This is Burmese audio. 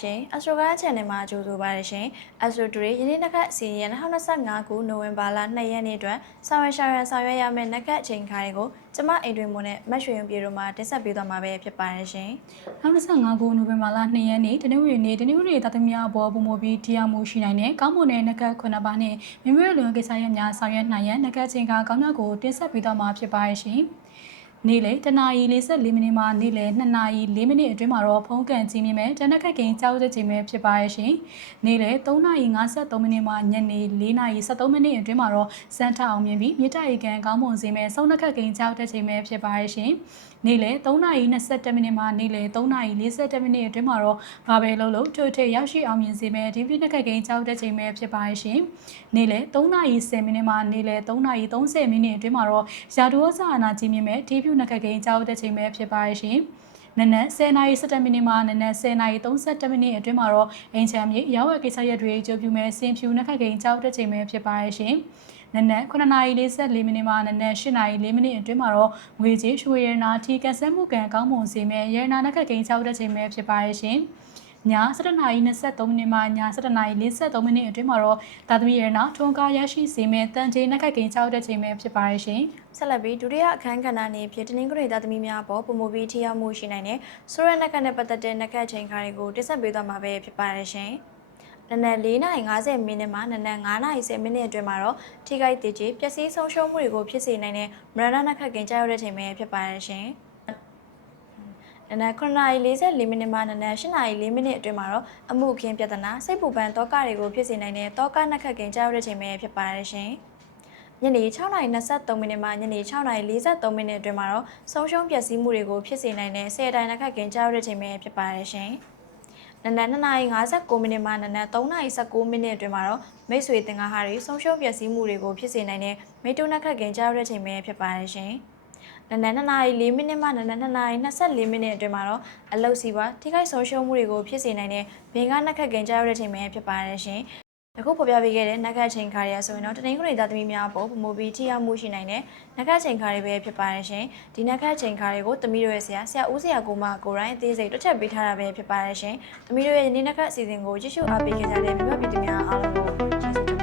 ရှင် Astro Guide Channel မှာကြိုဆိုပါရရှင် Astro Today ယနေ့နှစ်ခတ်အစီအရင်2025ခုနိုဝင်ဘာလ2ရက်နေ့အတွက်ဆောင်ရွက်ရှောင်ရန်ဆောင်ရွက်ရမယ့်နှစ်ခတ်အချိန်ခါတွေကိုကျမအိမ်တွင်မွန်နဲ့မတ်ရွှေရင်ပြေတို့မှာတင်ဆက်ပေးသွားမှာပဲဖြစ်ပါရရှင်နောက်25ခုနိုဝင်ဘာလ2ရက်နေ့တနင်္ဂနွေနေ့တနင်္ဂနွေသားသမီးအပေါ်ပုံမပြီးတရားမှုရှိနိုင်တဲ့ကောင်းမွန်တဲ့နကတ်ခုနှစ်ပါးနဲ့မိမိတို့လူကိစ္စရပ်များဆောင်ရွက်နိုင်ရန်နကတ်ချင်းကကောင်းများကိုတင်ဆက်ပေးသွားမှာဖြစ်ပါရဲ့ရှင် နေ့လေတနာရီ44မိနစ်မှနေ့လေ2နာရီ4မိနစ်အတွင်းမှာတော့ဖုန်းကန်ကြီးမြင်မဲ့တနက်ခက်ကင်ကြောက်တဲ့ချိန်ပဲဖြစ်ပါရဲ့ရှင်နေ့လေ3နာရီ53မိနစ်မှညနေ4နာရီ73မိနစ်အတွင်းမှာတော့စမ်းထအောင်မြင်ပြီးမြေတရီကန်ကောင်းမွန်စေမဲ့စုံနက်ခက်ကင်ကြောက်တဲ့ချိန်ပဲဖြစ်ပါရဲ့ရှင်နေ့လေ3နာရီ22မိနစ်မှနေ့လေ3နာရီ47မိနစ်အတွင်းမှာတော့ဘာပဲလုံးလုံးထွတ်ထွတ်ရောက်ရှိအောင်မြင်စေမဲ့ဒီပြနက်ကက်ကင်ကြောက်တဲ့ချိန်ပဲဖြစ်ပါရဲ့ရှင်နေ့လေ3နာရီ10မိနစ်မှနေ့လေ3နာရီ30မိနစ်အတွင်းမှာတော့ရာထူးအစအနာကြီးမြင်မဲ့ဒီပြနက်ကက်ကင်ကြောက်တဲ့ချိန်ပဲဖြစ်ပါရဲ့ရှင်နနက်10:17မိနစ်မှနနက်10:32မိနစ်အတွင်းမှာတော့အင်ချမ်းမြေရောက်ဝယ်ကိစ္စရပ်တွေကြိုးပြမဲ့စင်ဖြူနက်ခက်ကိန်းကြောက်တဲ့ချိန်ပဲဖြစ်ပါရဲ့ရှင်။နနက်9:44မိနစ်မှနနက်10:04မိနစ်အတွင်းမှာတော့ငွေကြေးရွှေရနာထီကန်ဆက်မှုကန်ကောင်းမွန်စေမဲ့ရနာနက်ခက်ကိန်းကြောက်တဲ့ချိန်ပဲဖြစ်ပါရဲ့ရှင်။ ည7:23မိနစ်မှည7:43မိနစ်အတွင်းမှာတော့တာသမီရနာထွန်ကားရရှိစေမဲ့တန်ကျေနက်ခက်ကိန်းကြောက်တဲ့ချိန်ပဲဖြစ်ပါရဲ့ရှင်။ဆက်လက်ပြီးဒုတိယအခန်းကဏ္ဍနေဖြစ်တင်းငွေသားသမီးများပေါ်ပုံမပြီးထိရောက်မှုရှိနိုင်တဲ့ဆိုရနက်ကတ်နဲ့ပတ်သက်တဲ့နက်ကတ်အချိန်ခါတွေကိုတင်ဆက်ပေးသွားမှာပဲဖြစ်ပါရရှင်နနက်4:50မိနစ်မှနနက်9:10မိနစ်အတွင်းမှာတော့ထိခိုက်တည်ကြည်ပျက်စီးဆုံးရှုံးမှုတွေကိုဖြစ်စေနိုင်တဲ့မရဏနက်ခတ်ကင်ကြောက်တဲ့ချိန်ပဲဖြစ်ပါရရှင် နနက်9:44မိနစ်မှနနက်8:04မိနစ်အတွင်းမှာတော့အမှုအခင်းပြဿနာစိတ်ပူပန်တောကတွေကိုဖြစ်စေနိုင်တဲ့တောကနက်ခတ်ကင်ကြောက်တဲ့ချိန်ပဲဖြစ်ပါရရှင်ညနေ6:23မိနစ်မှညနေ6:43မိနစ်အတွင်းမှာတော့ဆုံးရှုံးပျက်စီးမှုတွေကိုဖြစ်စေနိုင်တဲ့ဆယ်တိုင်နက်ခတ်ကင်ကြောက်တဲ့ချိန်ပဲဖြစ်ပါရရှင်နနက်2:59မိနစ်မှနနက်3:19မိနစ်အတွင်းမှာတော့မိတ်ဆွေတင်ကားဟာတွေဆုံးရှုံးပျက်စီးမှုတွေကိုဖြစ်စေနိုင်တဲ့မိတုနက်ခတ်ကင်ကြောက်တဲ့ချိန်ပဲဖြစ်ပါရရှင် နနက်2:04မိနစ်မှနနက်2:24မိနစ်အတွင်းမှာတော့အလုတ်စီပါထိခိုက်ဆုံးရှုံးမှုတွေကိုဖြစ်စေနိုင်တဲ့ဘင်္ဂနက်ခတ်ကင်ကြောက်တဲ့ချိန်ပဲဖြစ်ပါရရှင်အခုဖော်ပြပေးခဲ့တဲ့နက်ခတ်ချိန်ခါတွေဆိုရင်တော့တနင်္ဂနွေသားသမီးများအပေါ်ပုံမပြီးထိရောက်မှုရှိနိုင်တဲ့နက်ခတ်ချိန်ခါတွေပဲဖြစ်ပါတယ်ရှင်ဒီနက်ခတ်ချိန်ခါတွေကိုသမီးတို့ရဲ့ဆရာဆရာဦးဆရာကိုမကိုရိုင်းအသေးစိတ်တွက်ချက်ပေးထားတာပဲဖြစ်ပါတယ်ရှင်သမီးတို့ရဲ့ဒီနက်ခတ်အစီအစဉ်ကိုကြည့်ရှုအားပေးခဲ့ကြတဲ့မိဘပြည်သူများအားလုံးကိုကျေး